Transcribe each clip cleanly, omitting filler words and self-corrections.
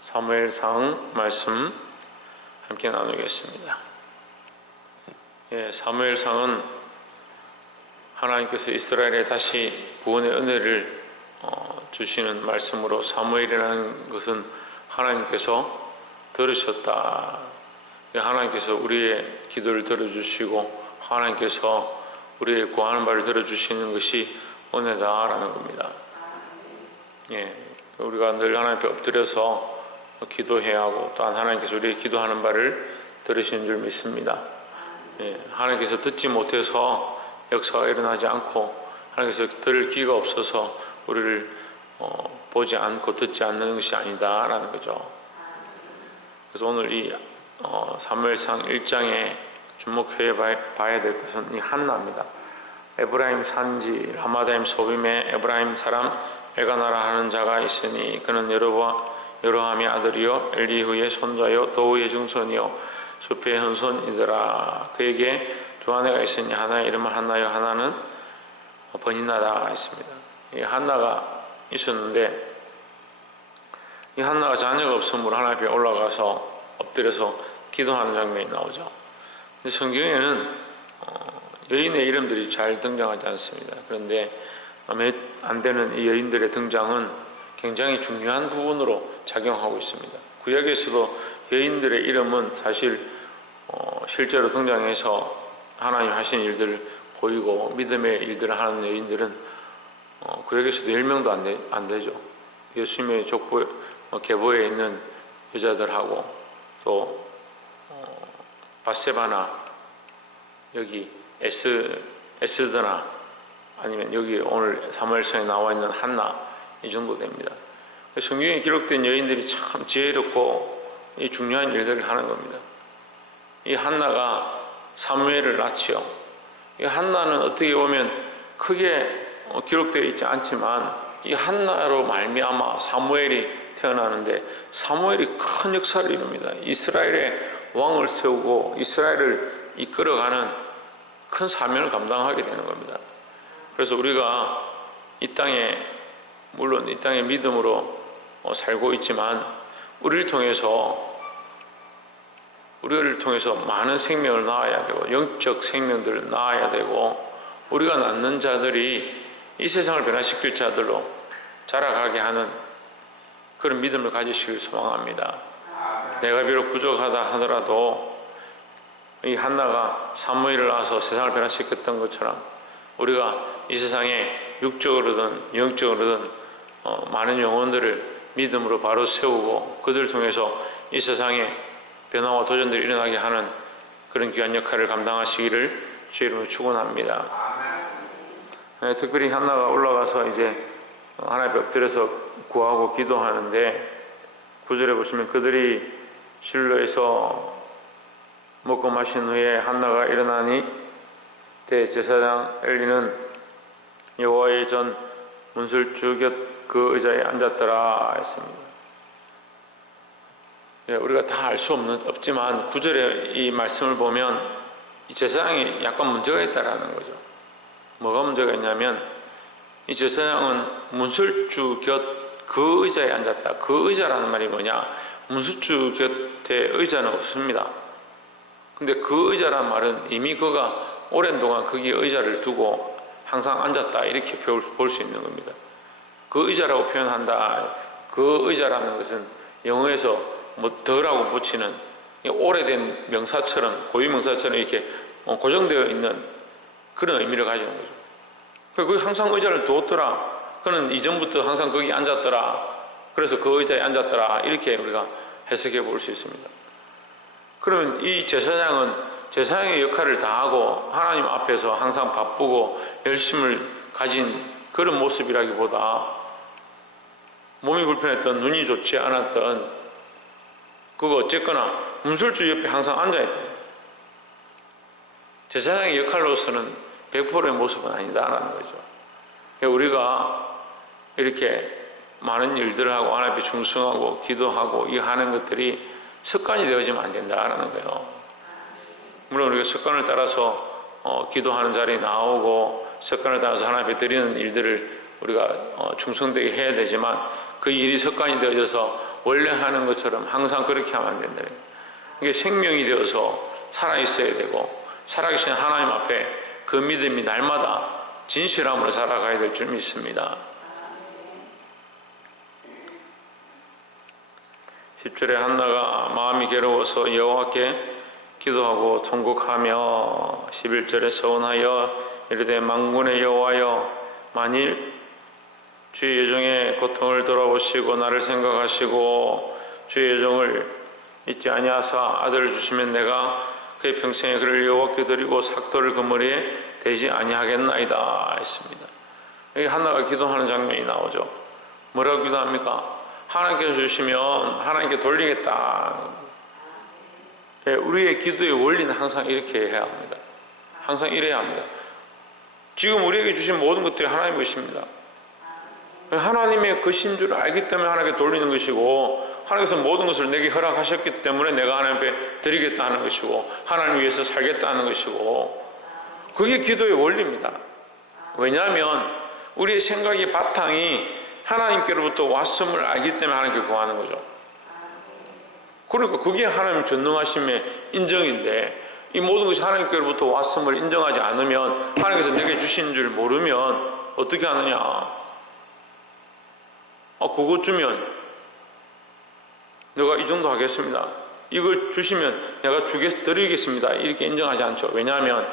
사무엘상 말씀 함께 나누겠습니다. 사무엘상은 하나님께서 이스라엘에 다시 구원의 은혜를 주시는 말씀으로, 사무엘이라는 것은 하나님께서 들으셨다, 하나님께서 우리의 기도를 들어주시고 하나님께서 우리의 구하는 바를 들어주시는 것이 은혜다라는 겁니다. 우리가 늘 하나님 앞에 엎드려서 기도해야 하고, 또한 하나님께서 우리의 기도하는 바를 들으시는 줄 믿습니다. 하나님께서 듣지 못해서 역사가 일어나지 않고, 하나님께서 들을 귀가 없어서 우리를 보지 않고 듣지 않는 것이 아니다라는 거죠. 그래서 오늘 이 사무엘상 1장에 주목해 봐야 될 것은 이 한나입니다. 에브라임 산지 라마다임 소빔에 에브라임 사람 엘가나라 하는 자가 있으니, 그는 여로함의 아들이요 엘리후의 손자요 도우의 증손이요 숲의 현손이더라. 그에게 두 아내가 있으니 하나의 이름은 한나요 하나는 버니나다 있습니다. 이 한나가 있었는데, 이 한나가 자녀가 없으므로 하나님 앞에 올라가서 엎드려서 기도하는 장면이 나오죠. 근데 성경에는 여인의 이름들이 잘 등장하지 않습니다. 그런데 몇 안 되는 이 여인들의 등장은 굉장히 중요한 부분으로 작용하고 있습니다. 구약에서도 여인들의 이름은 사실 실제로 등장해서 하나님 하신 일들을 보이고 믿음의 일들을 하는 여인들은 구약에서도 10명도 안 되죠. 예수님의 계보에 있는 여자들하고, 또 바세바나, 여기 에스더나, 아니면 여기 오늘 사무엘상에 나와 있는 한나, 이 정도 됩니다. 성경에 기록된 여인들이 참 지혜롭고 이 중요한 일들을 하는 겁니다. 이 한나가 사무엘을 낳지요. 이 한나는 어떻게 보면 크게 기록되어 있지 않지만, 이 한나로 말미암아 사무엘이 태어나는데, 사무엘이 큰 역사를 이룹니다. 이스라엘의 왕을 세우고 이스라엘을 이끌어가는 큰 사명을 감당하게 되는 겁니다. 그래서 우리가 이 땅에, 물론 이 땅에 믿음으로 살고 있지만, 우리를 통해서 많은 생명을 낳아야 되고, 영적 생명들을 낳아야 되고, 우리가 낳는 자들이 이 세상을 변화시킬 자들로 자라가게 하는 그런 믿음을 가지시길 소망합니다. 내가 비록 부족하다 하더라도 이 한나가 사무엘을 낳아서 세상을 변화시켰던 것처럼, 우리가 이 세상에 육적으로든 영적으로든 많은 영혼들을 믿음으로 바로 세우고, 그들을 통해서 이 세상에 변화와 도전들이 일어나게 하는 그런 귀한 역할을 감당하시기를 주의 이름으로 축원합니다. 특별히 한나가 올라가서 이제 하나님 앞에 엎드려서 구하고 기도하는데, 9절에 보시면 그들이 실로에서 먹고 마신 후에 한나가 일어나니 대제사장 엘리는 여호와의 전 문설주 곁 그 의자에 앉았더라 했습니다. 우리가 다 알 수 없지만 9절에 이 말씀을 보면 이 제사장이 약간 문제가 있다라는 거죠. 뭐가 문제가 있냐면, 이 제사장은 문설주 곁 그 의자에 앉았다. 그 의자라는 말이 뭐냐? 문설주 곁에 의자는 없습니다. 근데 그 의자란 말은 이미 그가 오랜 동안 거기에 의자를 두고 항상 앉았다, 이렇게 볼 수 있는 겁니다. 그 의자라고 표현한다. 그 의자라는 것은 영어에서 뭐 더라고 붙이는 오래된 명사처럼, 고유 명사처럼 이렇게 고정되어 있는 그런 의미를 가지는 거죠. 그래서 항상 의자를 두었더라. 그는 이전부터 항상 거기 앉았더라. 그래서 그 의자에 앉았더라. 이렇게 우리가 해석해 볼 수 있습니다. 그러면 이 제사장은 제사장의 역할을 다하고 하나님 앞에서 항상 바쁘고 열심을 가진 그런 모습이라기보다, 몸이 불편했던, 눈이 좋지 않았던, 그거 어쨌거나 문설주 옆에 항상 앉아있다. 제사장의 역할로서는 100%의 모습은 아니다라는 거죠. 우리가 이렇게 많은 일들을 하고 하나님 앞에 충성하고 기도하고 이 하는 것들이 습관이 되어지면 안 된다라는 거예요. 물론 우리가 습관을 따라서 기도하는 자리에 나오고 습관을 따라서 하나님 앞에 드리는 일들을 우리가 충성되게 해야 되지만, 그 일이 습관이 되어져서 원래 하는 것처럼 항상 그렇게 하면 안 된다. 이게 생명이 되어서 살아있어야 되고 살아계신 하나님 앞에 그 믿음이 날마다 진실함으로 살아가야 될 줄 믿습니다. 10절에 한나가 마음이 괴로워서 여호와께 기도하고 통곡하며 11절에 서원하여 이르되 만군의 여호와여 만일 주의 여종의 고통을 돌아보시고 나를 생각하시고 주의 여종을 잊지 아니하사 아들을 주시면 내가 그의 평생에 그를 여호와께 드리고 삭도를 그 머리에 대지 아니하겠나이다 했습니다. 여기 한나가 기도하는 장면이 나오죠. 뭐라고 기도합니까? 하나님께서 주시면 하나님께 돌리겠다. 우리의 기도의 원리는 항상 이렇게 해야 합니다. 항상 이래야 합니다. 지금 우리에게 주신 모든 것들이 하나님의 것입니다. 하나님의 것인 줄 알기 때문에 하나님께 돌리는 것이고 하나님께서 모든 것을 내게 허락하셨기 때문에 내가 하나님 앞에 드리겠다 하는 것이고 하나님 위해서 살겠다 하는 것이고 그게 기도의 원리입니다. 왜냐하면 우리의 생각의 바탕이 하나님께로부터 왔음을 알기 때문에 하나님께 구하는 거죠. 그러니까 그게 하나님 전능하심의 인정인데 이 모든 것이 하나님께로부터 왔음을 인정하지 않으면 하나님께서 내게 주신 줄 모르면 어떻게 하느냐. 그거 주면 내가 이 정도 하겠습니다. 이걸 주시면 내가 드리겠습니다. 이렇게 인정하지 않죠. 왜냐하면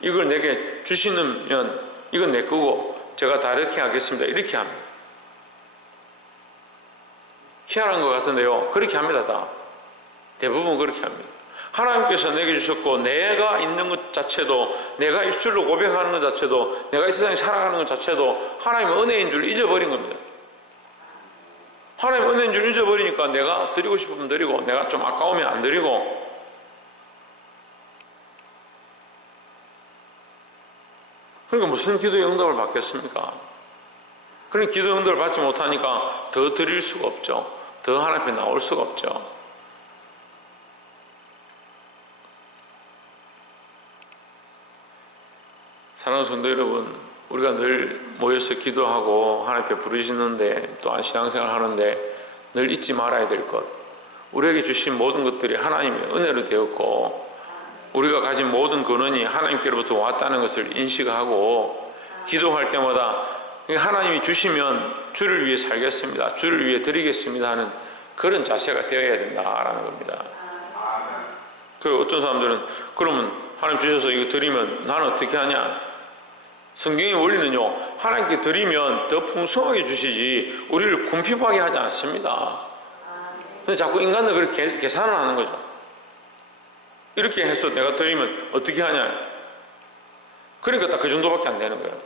이걸 내게 주시면 이건 내 거고 제가 다 이렇게 하겠습니다. 이렇게 합니다. 희한한 것 같은데요. 그렇게 합니다. 다. 대부분 그렇게 합니다. 하나님께서 내게 주셨고 내가 있는 것 자체도 내가 입술로 고백하는 것 자체도 내가 이 세상에 살아가는 것 자체도 하나님의 은혜인 줄 잊어버린 겁니다. 하나님의 은혜인 줄 잊어버리니까 내가 드리고 싶으면 드리고 내가 좀 아까우면 안 드리고 그러니까 무슨 기도의 응답을 받겠습니까? 그런 기도의 응답을 받지 못하니까 더 드릴 수가 없죠. 더 하나님 앞에 나올 수가 없죠. 사랑하는 성도 여러분, 우리가 늘 모여서 기도하고 하나님 앞에 부르시는데 또한 신앙생활 하는데 늘 잊지 말아야 될 것, 우리에게 주신 모든 것들이 하나님의 은혜로 되었고 우리가 가진 모든 근원이 하나님께로부터 왔다는 것을 인식하고 기도할 때마다 하나님이 주시면 주를 위해 살겠습니다, 주를 위해 드리겠습니다 하는 그런 자세가 되어야 된다라는 겁니다. 그리고 어떤 사람들은 그러면 하나님 주셔서 이거 드리면 나는 어떻게 하냐? 성경의 원리는요, 하나님께 드리면 더 풍성하게 주시지 우리를 궁핍하게 하지 않습니다. 근데 자꾸 인간들 그렇게 계산을 하는 거죠. 이렇게 해서 내가 드리면 어떻게 하냐? 그러니까 딱 그 정도밖에 안 되는 거예요.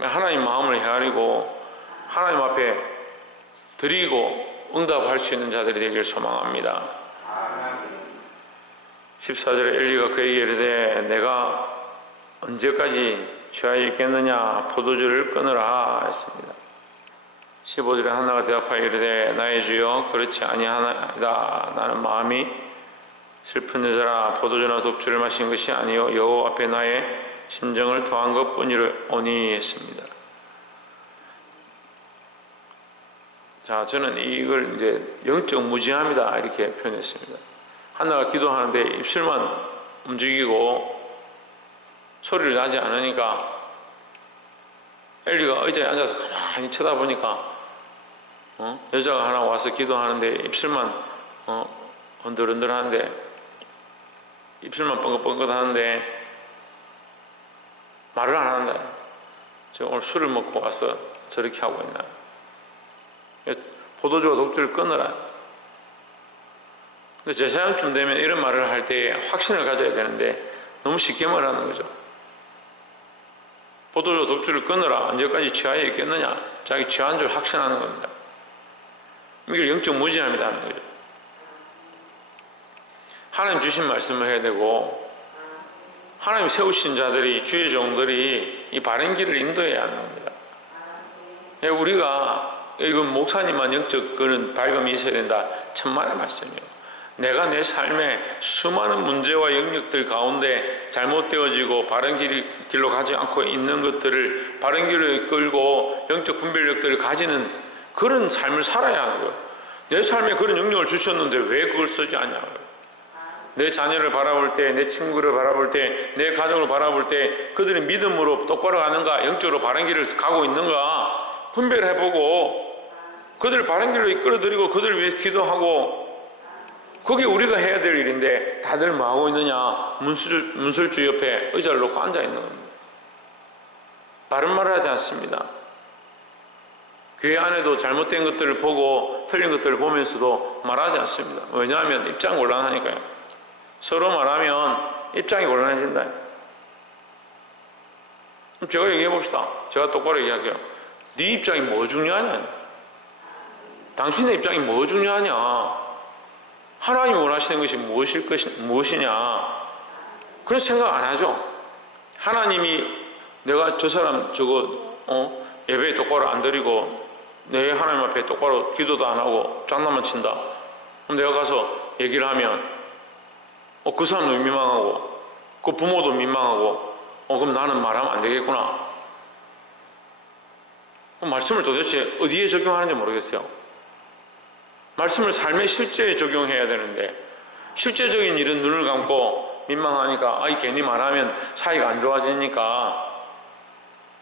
하나님 마음을 헤아리고 하나님 앞에 드리고 응답할 수 있는 자들이 되길 소망합니다. 14절에 엘리가 그에게 이르되 내가 언제까지 취하여 있겠느냐? 포도주를 끊으라 했습니다. 15절에 한나가 대답하여 이르되 나의 주여 그렇지 아니하나이다. 나는 마음이 슬픈 여자라 포도주나 독주를 마신 것이 아니요 여호와 앞에 나의 심정을 더한 것뿐이오니 했습니다. 자, 저는 이걸 이제 영적 무지함이다 이렇게 표현했습니다. 한나가 기도하는데 입술만 움직이고 소리를 나지 않으니까 엘리가 의자에 앉아서 가만히 쳐다보니까 여자가 하나 와서 기도하는데 입술만 흔들흔들 하는데 입술만 뻥긋뻥긋 하는데 말을 안 한다. 제가 오늘 술을 먹고 와서 저렇게 하고 있나. 포도주와 독주를 끊으라. 근데 제사장쯤 되면 이런 말을 할 때 확신을 가져야 되는데 너무 쉽게 말하는 거죠. 포도주와 독주를 끊으라. 언제까지 취하여 있겠느냐. 자기 취한 줄 확신하는 겁니다. 이걸 영적 무지함이다 하는 거죠. 하나님 주신 말씀을 해야 되고 하나님 세우신 자들이 주의 종들이 이 바른 길을 인도해야 하는 겁니다. 우리가 이건 목사님만 영적 그런 밝음이 있어야 된다. 천만의 말씀이에요. 내가 내 삶에 수많은 문제와 영역들 가운데 잘못되어지고 바른 길로 가지 않고 있는 것들을 바른 길로 끌고 영적 분별력들을 가지는 그런 삶을 살아야 하는 거예요. 내 삶에 그런 영역을 주셨는데 왜 그걸 쓰지 않냐고요. 내 자녀를 바라볼 때, 내 친구를 바라볼 때, 내 가족을 바라볼 때 그들이 믿음으로 똑바로 가는가, 영적으로 바른 길을 가고 있는가 분별해보고 그들을 바른 길로 이끌어드리고 그들을 위해 기도하고, 그게 우리가 해야 될 일인데 다들 뭐 하고 있느냐? 문술주 옆에 의자를 놓고 앉아 있는 겁니다. 바른 말을 하지 않습니다. 교회 안에도 잘못된 것들을 보고 틀린 것들을 보면서도 말하지 않습니다. 왜냐하면 입장 곤란하니까요. 서로 말하면 입장이 곤란해진다. 그럼 제가 얘기해 봅시다. 제가 똑바로 얘기할게요. 네 입장이 뭐 중요하냐? 당신의 입장이 뭐 중요하냐? 하나님이 원하시는 것이 무엇이냐? 그런 생각 안 하죠. 하나님이 내가 저 사람 예배 똑바로 안 드리고 내 하나님 앞에 똑바로 기도도 안 하고 장난만 친다. 그럼 내가 가서 얘기를 하면 그 사람도 민망하고 그 부모도 민망하고 그럼 나는 말하면 안 되겠구나. 그럼 말씀을 도대체 어디에 적용하는지 모르겠어요. 말씀을 삶의 실제에 적용해야 되는데 실제적인 일은 눈을 감고 민망하니까 괜히 말하면 사이가 안 좋아지니까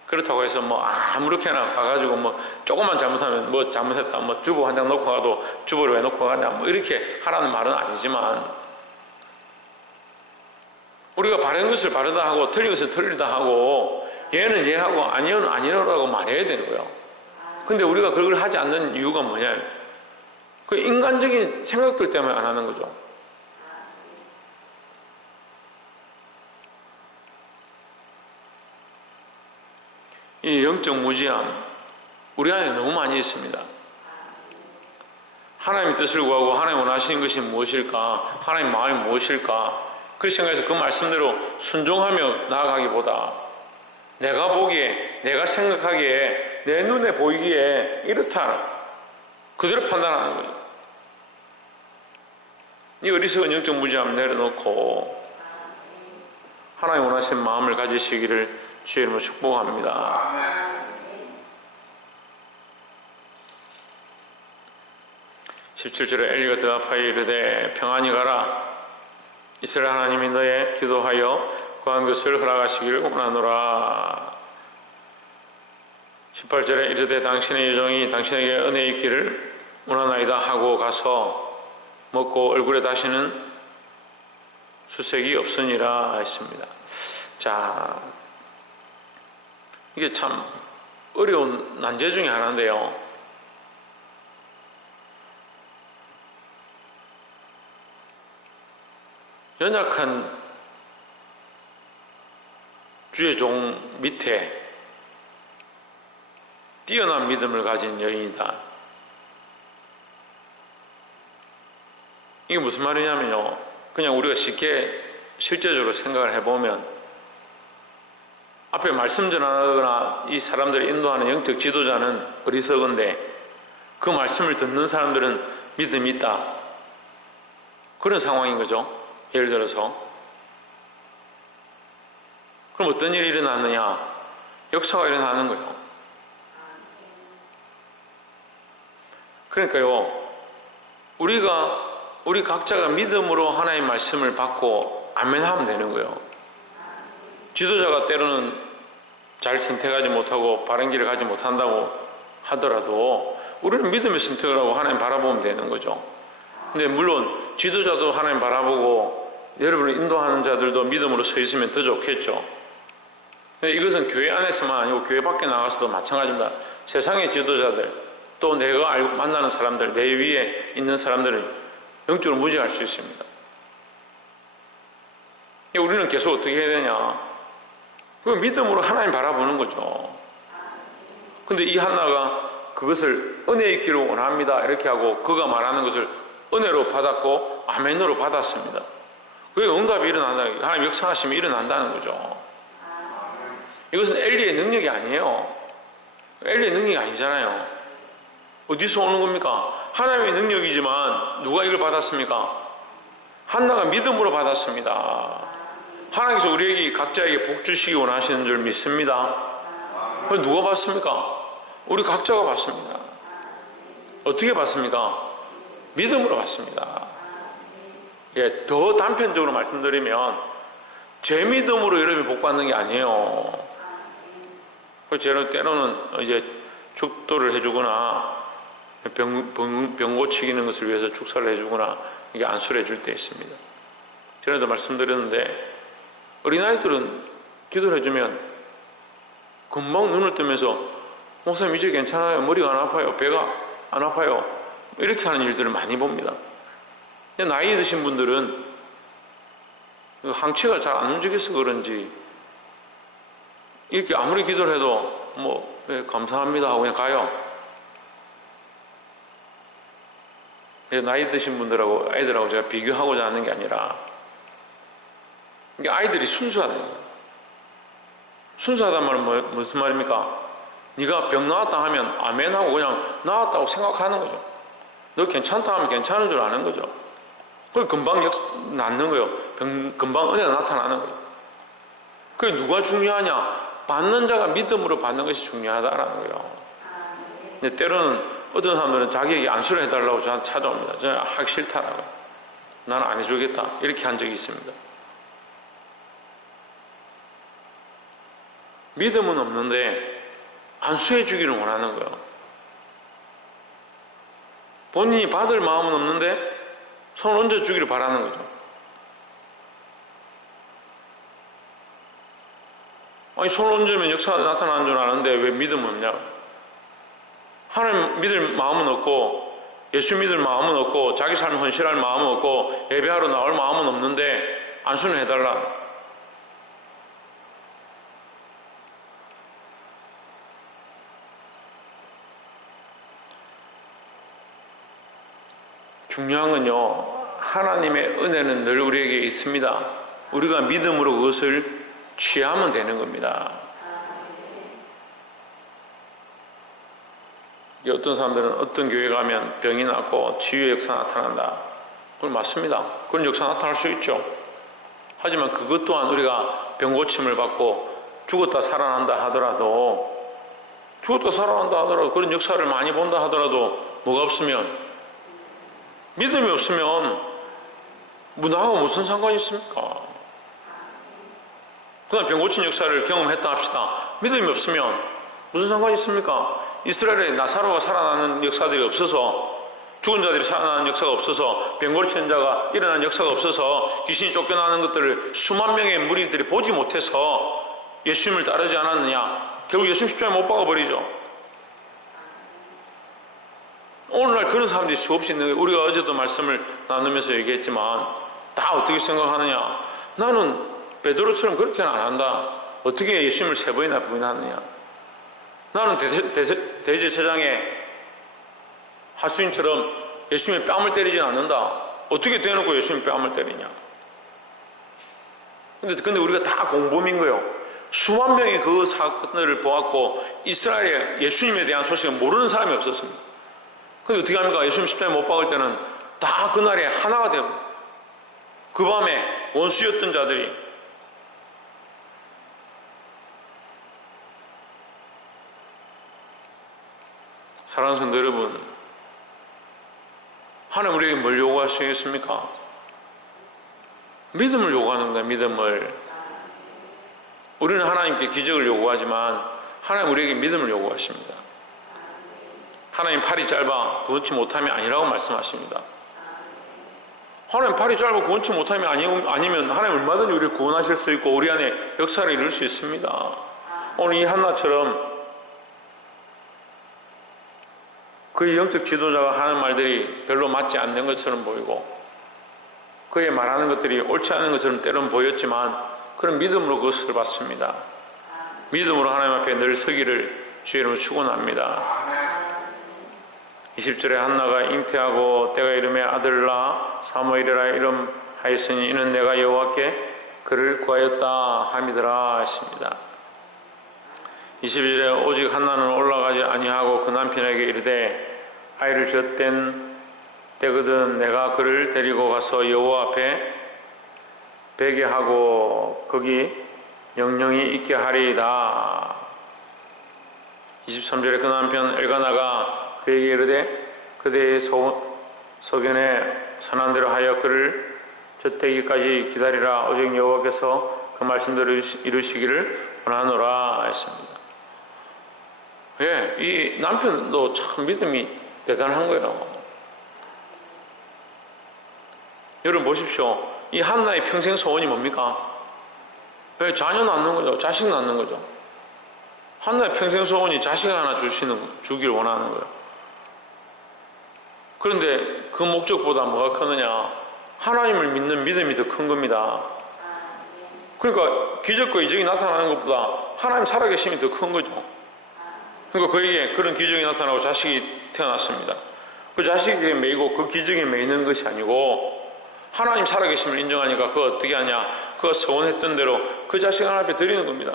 그렇다고 해서 아무렇게나 가가지고 조금만 잘못하면 잘못했다 주보 한 장 놓고 가도 주보를 왜 놓고 가냐 이렇게 하라는 말은 아니지만, 우리가 바른 것을 바르다 하고 틀린 것을 틀리다 하고 얘는 얘하고 아니는 아니라고 말해야 되는 거예요. 근데 우리가 그걸 하지 않는 이유가 뭐냐? 그 인간적인 생각들 때문에 안 하는 거죠. 이 영적 무지함 우리 안에 너무 많이 있습니다. 하나님의 뜻을 구하고 하나님 원하시는 것이 무엇일까? 하나님 마음이 무엇일까? 그 생각해서 그 말씀대로 순종하며 나아가기보다 내가 보기에, 내가 생각하기에, 내 눈에 보이기에 이렇다 그대로 판단하는 거예요. 이 어리석은 영적 무지함 내려놓고 하나님 원하시는 마음을 가지시기를 주의 이름으로 축복합니다. 17절에 엘리가 대답하여 이르되 평안히 가라. 이스라엘 하나님이 너의 기도하여 구한 것을 허락하시기를 원하노라. 18절에 이르되 당신의 여종이 당신에게 은혜 있기를 원하나이다 하고 가서 먹고 얼굴에 다시는 수색이 없으니라 했습니다. 자, 이게 참 어려운 난제 중에 하나인데요. 연약한 주의 종 밑에 뛰어난 믿음을 가진 여인이다. 이게 무슨 말이냐면요, 그냥 우리가 쉽게 실제적으로 생각을 해보면 앞에 말씀 전하거나 이 사람들을 인도하는 영적 지도자는 어리석은데 그 말씀을 듣는 사람들은 믿음이 있다, 그런 상황인 거죠. 예를 들어서 그럼 어떤 일이 일어나느냐? 역사가 일어나는 거예요. 그러니까요, 우리 각자가 믿음으로 하나님의 말씀을 받고 아멘 하면 되는 거예요. 지도자가 때로는 잘 선택하지 못하고 바른 길을 가지 못한다고 하더라도 우리는 믿음의 선택을 하고 하나님 바라보면 되는 거죠. 근데 물론 지도자도 하나님 바라보고 여러분을 인도하는 자들도 믿음으로 서 있으면 더 좋겠죠. 근데 이것은 교회 안에서만 아니고 교회 밖에 나가서도 마찬가지입니다. 세상의 지도자들, 또 내가 만나는 사람들, 내 위에 있는 사람들은 영적으로 무지할 수 있습니다. 우리는 계속 어떻게 해야 되냐? 그 믿음으로 하나님 바라보는 거죠. 근데 이 한나가 그것을 은혜 있기를 원합니다 이렇게 하고 그가 말하는 것을 은혜로 받았고 아멘으로 받았습니다. 그게 응답이 일어난다, 하나님 역사하심이 일어난다는 거죠. 이것은 엘리의 능력이 아니에요. 엘리의 능력이 아니잖아요. 어디서 오는 겁니까? 하나님의 능력이지만 누가 이걸 받았습니까? 한나가 믿음으로 받았습니다. 하나님께서 우리에게 각자에게 복 주시기 원하시는 줄 믿습니다. 누가 받습니까? 우리 각자가 받습니다. 어떻게 받습니까? 믿음으로 받습니다. 예, 더 단편적으로 말씀드리면 제 믿음으로 여러분이 복 받는 게 아니에요. 그래서 때로는 이제 축도를 해주거나 병 고치기는 것을 위해서 축사를 해주거나 이게 안수를 해줄 때 있습니다. 전에도 말씀드렸는데 어린아이들은 기도를 해주면 금방 눈을 뜨면서 목사님 이제 괜찮아요, 머리가 안 아파요, 배가 안 아파요, 이렇게 하는 일들을 많이 봅니다. 근데 나이 드신 분들은 항체가 잘 안 움직여서 그런지 이렇게 아무리 기도를 해도 뭐 네, 감사합니다 하고 그냥 가요. 나이 드신 분들하고 아이들하고 제가 비교하고자 하는 게 아니라 이게 아이들이 순수하다. 순수하단 말은 무슨 말입니까? 네가 병 나았다 하면 아멘 하고 그냥 나았다고 생각하는 거죠. 너 괜찮다 하면 괜찮은 줄 아는 거죠. 그걸 금방 낫는 거예요. 금방 은혜가 나타나는 거예요. 그게 누가 중요하냐? 받는 자가 믿음으로 받는 것이 중요하다라는 거예요. 근데 때로는 어떤 사람들은 자기에게 안수를 해달라고 저한테 찾아옵니다. 저는 하기 싫다라고. 나는 안 해주겠다. 이렇게 한 적이 있습니다. 믿음은 없는데 안수해 주기를 원하는 거예요. 본인이 받을 마음은 없는데 손을 얹어 주기를 바라는 거죠. 아니, 손을 얹으면 역사가 나타나는 줄 아는데 왜 믿음은 없냐고. 하나님 믿을 마음은 없고 예수 믿을 마음은 없고 자기 삶을 헌신할 마음은 없고 예배하러 나올 마음은 없는데 안수는 해달라. 중요한 건요, 하나님의 은혜는 늘 우리에게 있습니다. 우리가 믿음으로 그것을 취하면 되는 겁니다. 어떤 사람들은 어떤 교회 가면 병이 낫고 치유의 역사 나타난다. 그건 맞습니다. 그런 역사 나타날 수 있죠. 하지만 그것 또한 우리가 병 고침을 받고 죽었다 살아난다 하더라도 그런 역사를 많이 본다 하더라도 뭐가 없으면, 믿음이 없으면 나하고 무슨 상관이 있습니까? 그다음 병 고친 역사를 경험했다 합시다. 믿음이 없으면 무슨 상관이 있습니까? 이스라엘에 나사로가 살아나는 역사들이 없어서, 죽은 자들이 살아나는 역사가 없어서, 병 고친 자가 일어나는 역사가 없어서 귀신이 쫓겨나는 것들을 수만 명의 무리들이 보지 못해서 예수님을 따르지 않았느냐? 결국 예수님 십자가에 못 박아버리죠. 오늘날 그런 사람들이 수없이 있는 거예요. 우리가 어제도 말씀을 나누면서 얘기했지만 다 어떻게 생각하느냐? 나는 베드로처럼 그렇게는 안 한다. 어떻게 예수님을 3번이나 부인하느냐? 나는 대제사장의 하수인처럼 예수님의 뺨을 때리지 않는다. 어떻게 대놓고 예수님의 뺨을 때리냐? 근데 우리가 다 공범인 거예요. 수만 명이 그 사건들을 보았고 이스라엘에 예수님에 대한 소식을 모르는 사람이 없었습니다. 근데 어떻게 합니까? 예수님 십자가에 못 박을 때는 다 그날에 하나가 되고, 그 밤에 원수였던 자들이 사랑하는 성도 여러분, 하나님 우리에게 뭘 요구하시겠습니까? 믿음을 요구하는 거예요. 믿음을. 우리는 하나님께 기적을 요구하지만 하나님 우리에게 믿음을 요구하십니다. 하나님 팔이 짧아 구원치 못함이 아니라고 말씀하십니다. 하나님 팔이 짧아 구원치 못함이 아니면 하나님 얼마든지 우리를 구원하실 수 있고 우리 안에 역사를 이룰 수 있습니다. 오늘 이 한나처럼 그의 영적 지도자가 하는 말들이 별로 맞지 않는 것처럼 보이고 그의 말하는 것들이 옳지 않은 것처럼 때로는 보였지만 그런 믿음으로 그것을 받습니다. 믿음으로 하나님 앞에 늘 서기를 주의 이름으로 축원합니다. 20절에 한나가 잉태하고 때가 이름에 아들을 낳아 사무엘이라 이름하였으니 이는 내가 여호와께 그를 구하였다 함이더라 하십니다. 22절에 오직 한나는 올라가지 아니하고 그 남편에게 이르되 아이를 젖된 때거든 내가 그를 데리고 가서 여호와 앞에 베게 하고 거기 영영이 있게 하리이다. 23절에 그 남편 엘가나가 그에게 이르되 그대의 소견에 선한 대로 하여 그를 젖되기까지 기다리라. 오직 여호와께서 그 말씀대로 이루시기를 원하노라 했습니다. 예, 이 남편도 참 믿음이 대단한 거예요. 여러분 보십시오. 이 한나의 평생 소원이 뭡니까? 왜? 자녀 낳는 거죠. 자식 낳는 거죠. 한나의 평생 소원이 자식 하나 주길 원하는 거예요. 그런데 그 목적보다 뭐가 크느냐? 하나님을 믿는 믿음이 더 큰 겁니다. 그러니까 기적과 이적이 나타나는 것보다 하나님 살아계심이 더 큰 거죠. 그러니까 그에게 그런 기적이 나타나고 자식이 태어났습니다. 그 자식에게 매이고 그 기적에 매이는 것이 아니고 하나님 살아계심을 인정하니까 그거 어떻게 하냐? 그가 서원했던 대로 그 자식 하나님 앞에 드리는 겁니다.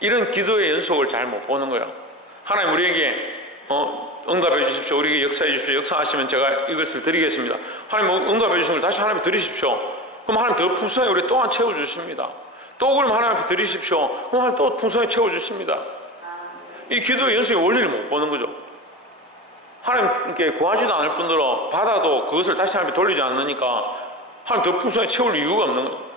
이런 기도의 연속을 잘 못 보는 거예요. 하나님 우리에게 응답해 주십시오. 우리에게 역사해 주십시오. 역사하시면 제가 이것을 드리겠습니다. 하나님 응답해 주신 걸 다시 하나님께 드리십시오. 그럼 하나님 더 풍성하게 우리 또한 채워주십니다. 또 그럼 하나님 앞에 드리십시오. 그럼 하나님 또 풍성하게 채워주십니다. 이 기도의 연속의 원리를 못 보는 거죠. 하나님께 구하지도 않을 뿐더러 받아도 그것을 다시 하나님께 돌리지 않으니까 하나님 더 풍성하게 채울 이유가 없는 거예요.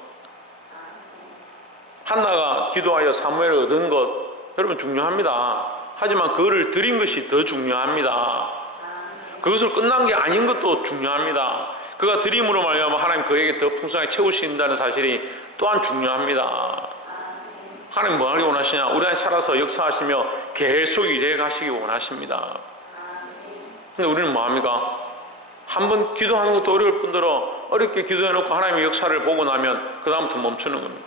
한나가 기도하여 사무엘을 얻은 것 여러분 중요합니다. 하지만 그거를 드린 것이 더 중요합니다. 그것을 끝난 게 아닌 것도 중요합니다. 그가 드림으로 말미암아 하나님 그에게 더 풍성하게 채우신다는 사실이 또한 중요합니다. 하나님 뭐 하기 원하시냐? 우리 안에 살아서 역사하시며 계속 일해 가시기 원하십니다. 근데 우리는 뭐 합니까? 한번 기도하는 것도 어려울 뿐더러 어렵게 기도해놓고 하나님의 역사를 보고 나면 그 다음부터 멈추는 겁니다.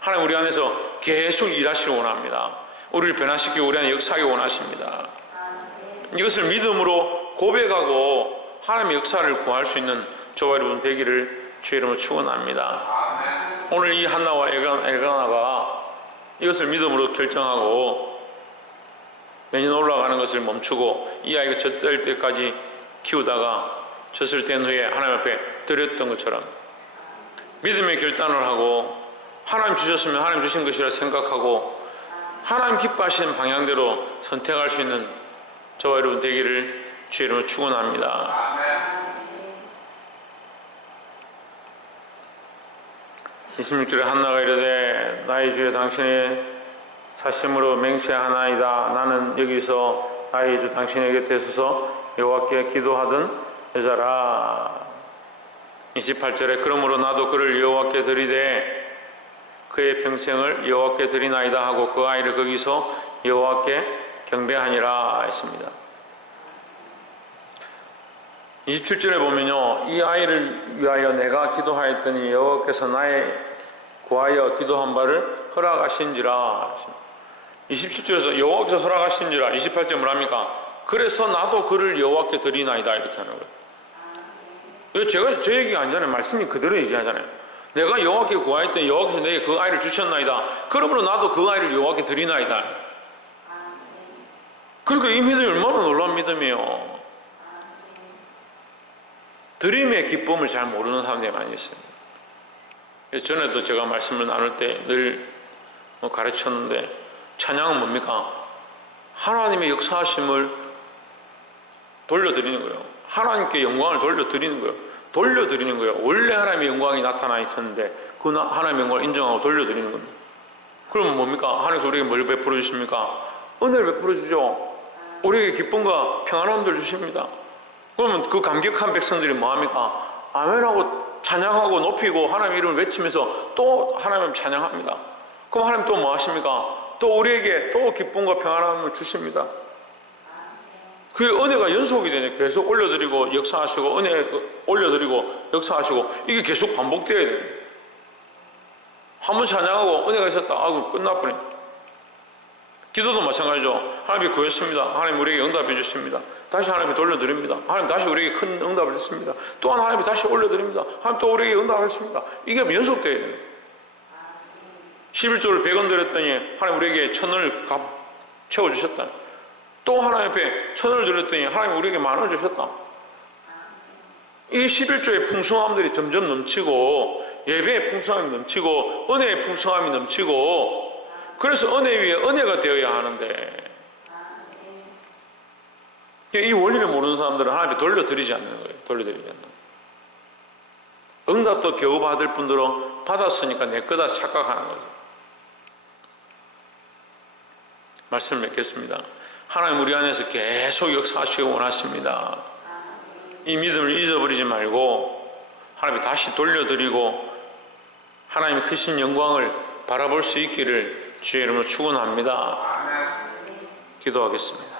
하나님 우리 안에서 계속 일하시기 원합니다. 우리를 변화시키고 우리 안에 역사하기 원하십니다. 이것을 믿음으로 고백하고 하나님의 역사를 구할 수 있는 저와 여러분 되기를 주의 이름으로 축원합니다. 오늘 이 한나와 엘가나가 이것을 믿음으로 결정하고 내년 올라가는 것을 멈추고 이 아이가 젖될 때까지 키우다가 젖을 뗀 후에 하나님 앞에 드렸던 것처럼 믿음의 결단을 하고 하나님 주셨으면 하나님 주신 것이라 생각하고 하나님 기뻐하시는 방향대로 선택할 수 있는 저와 여러분 되기를 주의 이름으로 축원합니다. 26절에 한나가 이르되 나의 주여 당신의 사심으로 맹세하나이다. 나는 여기서 나의 주 당신의 곁에 서서 여호와께 기도하던 여자라. 28절에 그러므로 나도 그를 여호와께 드리되 그의 평생을 여호와께 드리나이다 하고 그 아이를 거기서 여호와께 경배하니라 했습니다. 27절에 보면요, 이 아이를 위하여 내가 기도하였더니 여호와께서 나의 구하여 기도한 바를 허락하신지라 했습니다. 27절에서 여호와께서 허락하신지라, 28절 뭐랍니까? 그래서 나도 그를 여호와께 드리나이다 이렇게 하는 거예요. 이거 제가 제 얘기가 아니잖아요. 말씀이 그대로 얘기하잖아요. 내가 여호와께 구하였더니 여호와께서 내게 그 아이를 주셨나이다. 그러므로 나도 그 아이를 여호와께 드리나이다. 그러니까 이 믿음이 얼마나 놀라운 믿음이에요. 드림의 기쁨을 잘 모르는 사람들이 많이 있어요. 전에도 제가 말씀을 나눌 때 늘 가르쳤는데 찬양은 뭡니까? 하나님의 역사하심을 돌려드리는 거예요. 하나님께 영광을 돌려드리는 거예요. 돌려드리는 거예요. 원래 하나님의 영광이 나타나 있었는데 그 하나님의 영광을 인정하고 돌려드리는 겁니다. 그러면 뭡니까? 하나님께서 우리에게 뭘 베풀어 주십니까? 은혜를 베풀어 주죠. 우리에게 기쁨과 평안함을 주십니다. 그러면 그 감격한 백성들이 뭐합니까? 아멘하고 찬양하고 높이고 하나님의 이름을 외치면서 또 하나님을 찬양합니다. 그럼 하나님 또 뭐 하십니까? 또 우리에게 또 기쁨과 평안함을 주십니다. 그게 은혜가 연속이 되네. 계속 올려드리고 역사하시고 은혜 올려드리고 역사하시고 이게 계속 반복되어야 돼요. 한번 찬양하고 은혜가 있었다. 그럼 끝나버려. 기도도 마찬가지죠. 하나님이 구했습니다. 하나님 우리에게 응답해 주십니다. 다시 하나님께 돌려드립니다. 하나님 다시 우리에게 큰 응답을 주십니다. 또한 하나님이 다시 올려드립니다. 하나님 또 우리에게 응답했습니다. 이게 연속되어야 돼요. 11조를 100원 드렸더니 하나님 우리에게 1000원을 채워주셨다. 또 하나님 앞에 1000원을 드렸더니 하나님 우리에게 10,000원 주셨다. 이 11조의 풍성함들이 점점 넘치고 예배의 풍성함이 넘치고 은혜의 풍성함이 넘치고 그래서 은혜 위에 은혜가 되어야 하는데 이 원리를 모르는 사람들은 하나님께 돌려드리지 않는 거예요. 돌려드리지 않는 거예요. 응답도 겨우 받을 뿐더러 받았으니까 내 거다 착각하는 거죠. 말씀을 맺겠습니다. 하나님 우리 안에서 계속 역사하시기 원하십니다. 이 믿음을 잊어버리지 말고 하나님 다시 돌려드리고 하나님의 크신 영광을 바라볼 수 있기를 주의 이름으로 축원합니다. 기도하겠습니다.